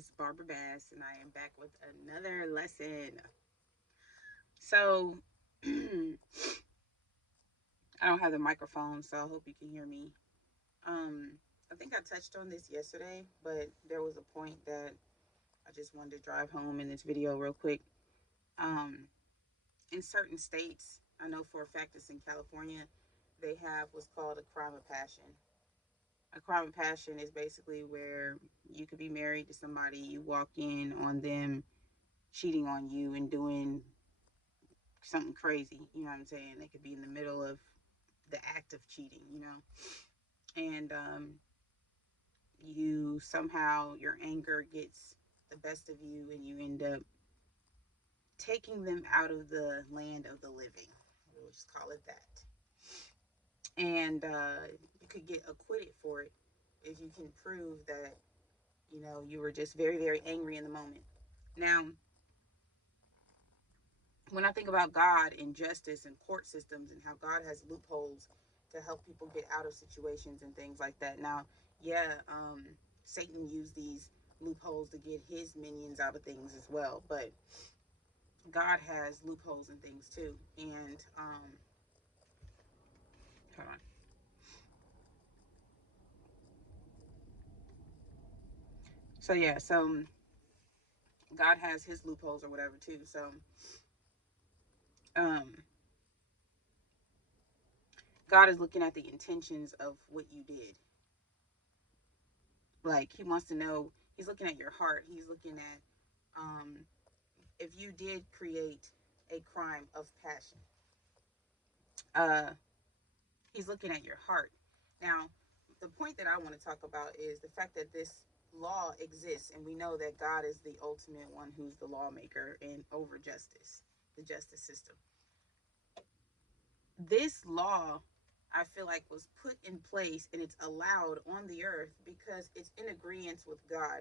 is Barbara Bass, and I am back with another lesson. So, I don't have the microphone, so I hope you can hear me. Um, I think I touched on this yesterday, but there was a point that I just wanted to drive home in this video real quick. Um, in certain states, I know for a fact it's in California, they have what's called a crime of passion. A crime of passion is basically where you could be married to somebody, you walk in on them cheating on you and doing something crazy, you know what I'm saying? They could be in the middle of the act of cheating, and you somehow, your anger gets the best of you and you end up taking them out of the land of the living. We'll just call it that. And you could get acquitted for it if you can prove that, you were just very, very angry in the moment. Now, when I think about God and justice and court systems and how God has loopholes to help people get out of situations and things like that. Now, yeah, Satan used these loopholes to get his minions out of things as well, but God has loopholes and things too. And hold on. So yeah, so God has his loopholes or whatever too. So um, God is looking at the intentions of what you did. Like he wants to know. He's looking at your heart. He's looking at if you did create a crime of passion. Uh, he's looking at your heart. Now, the point that I want to talk about is the fact that this law exists, and we know that God is the ultimate one who's the lawmaker and over justice, the justice system. This law, I feel like, was put in place and it's allowed on the earth because it's in agreement with God.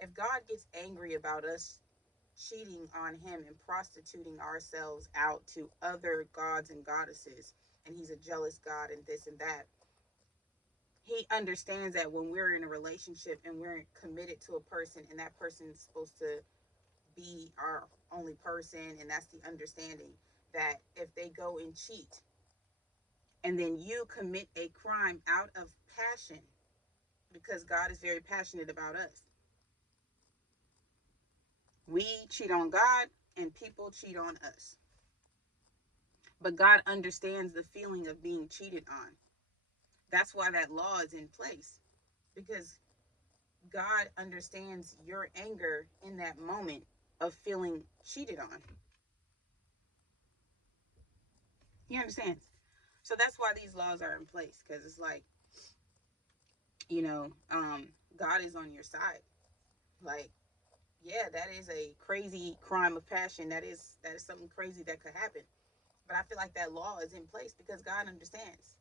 If God gets angry about us cheating on him and prostituting ourselves out to other gods and goddesses, and he's a jealous God and this and that, he understands that when we're in a relationship and we're committed to a person and that person is supposed to be our only person, and that's the understanding, that if they go and cheat and then you commit a crime out of passion, because God is very passionate about us, we cheat on God and people cheat on us. But God understands the feeling of being cheated on. That's why that law is in place, because God understands your anger in that moment of feeling cheated on. He understands. So that's why these laws are in place, because it's like, God is on your side. Like, yeah, that is a crazy crime of passion. That is something crazy that could happen. But I feel like that law is in place because God understands.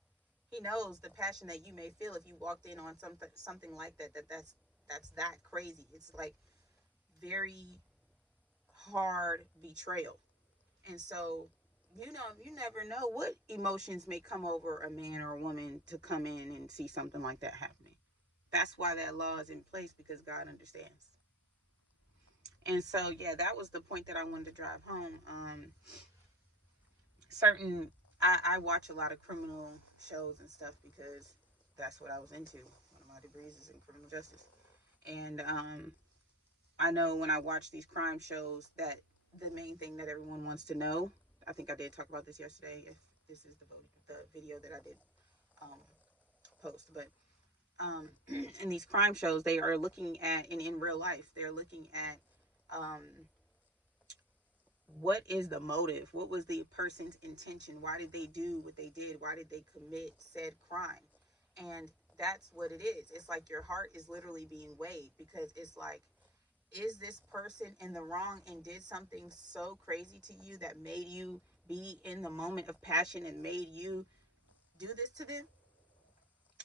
He knows the passion that you may feel if you walked in on something like that. That's that crazy. It's like very hard betrayal. And so, you never know what emotions may come over a man or a woman to come in and see something like that happening. That's why that law is in place, because God understands. And so, yeah, that was the point that I wanted to drive home. Certain, I watch a lot of criminal shows and stuff because that's what I was into. One of my degrees is in criminal justice. And I know when I watch these crime shows that the main thing that everyone wants to know, I think I did talk about this yesterday, if this is the video that I did um, post, but in these crime shows, they are looking at, and in real life, they're looking at um, what is the motive? What was the person's intention? Why did they do what they did? Why did they commit said crime? And that's what it is. It's like your heart is literally being weighed, because it's like, is this person in the wrong and did something so crazy to you that made you be in the moment of passion and made you do this to them?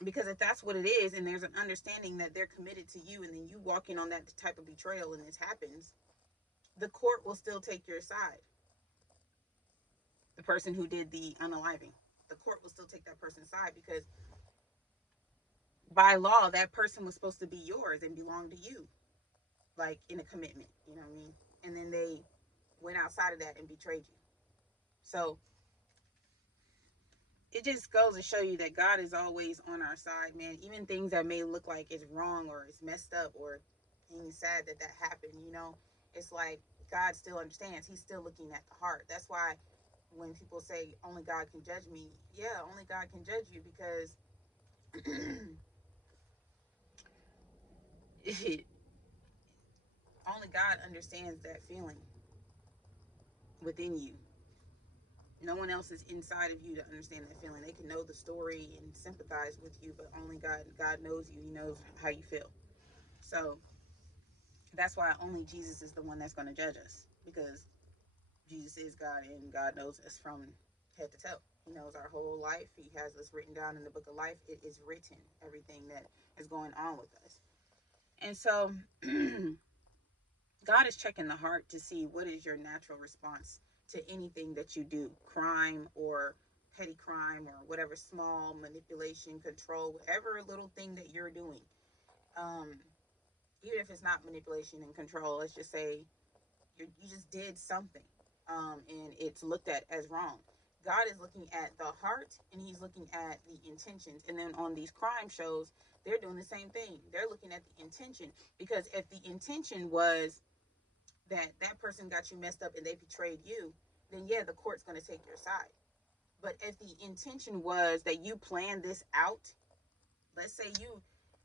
Because if that's what it is, and there's an understanding that they're committed to you, and then you walk in on that type of betrayal and this happens, the court will still take your side. The person who did the unaliving, the court will still take that person's side, because by law, that person was supposed to be yours and belong to you. like in a commitment, you know what I mean? And then they went outside of that and betrayed you. So it just goes to show you that God is always on our side, man. Even things that may look like it's wrong or it's messed up or even sad that that happened, you know, it's like God still understands. He's still looking at the heart. That's why when people say only God can judge me, yeah, only God can judge you because only God understands that feeling within you. No one else is inside of you to understand that feeling. They can know the story and sympathize with you, but only God knows you. He knows how you feel. So that's why only Jesus is the one that's going to judge us, because Jesus is God and God knows us from head to toe. He knows our whole life. He has us written down in the book of life. It is written, everything that is going on with us. And so God is checking the heart to see what is your natural response to anything that you do, crime or petty crime or whatever, small manipulation, control, whatever little thing that you're doing. Um, Even if it's not manipulation and control, let's just say you just did something, and it's looked at as wrong. God is looking at the heart and he's looking at the intentions. And then on these crime shows, they're doing the same thing. They're looking at the intention, because if the intention was that that person got you messed up and they betrayed you, then yeah, the court's going to take your side. But if the intention was that you planned this out, let's say you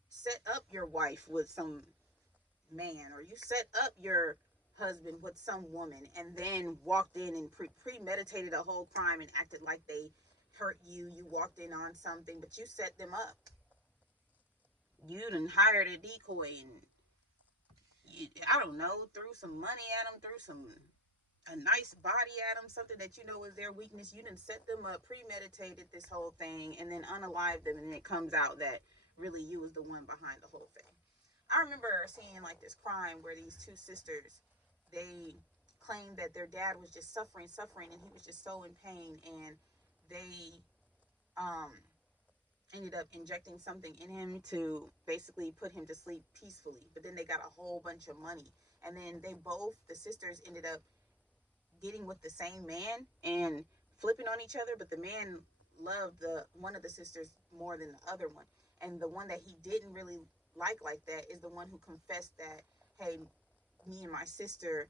set up your wife with some man, or you set up your husband with some woman and then walked in and premeditated a whole crime and acted like they hurt you. You walked in on something, but you set them up. You done hired a decoy and I don't know, threw some money at them, threw some a nice body at them, something that you know is their weakness. You didn't set them up, premeditated this whole thing, and then unalive them, and it comes out that really you was the one behind the whole thing. I remember seeing like this crime where these two sisters, they claimed that their dad was just suffering, and he was just so in pain, and they um ended up injecting something in him to basically put him to sleep peacefully. But then they got a whole bunch of money, and then the sisters ended up getting with the same man and flipping on each other, but the man loved the one of the sisters more than the other one. And the one that he didn't really like that is the one who confessed that, hey, me and my sister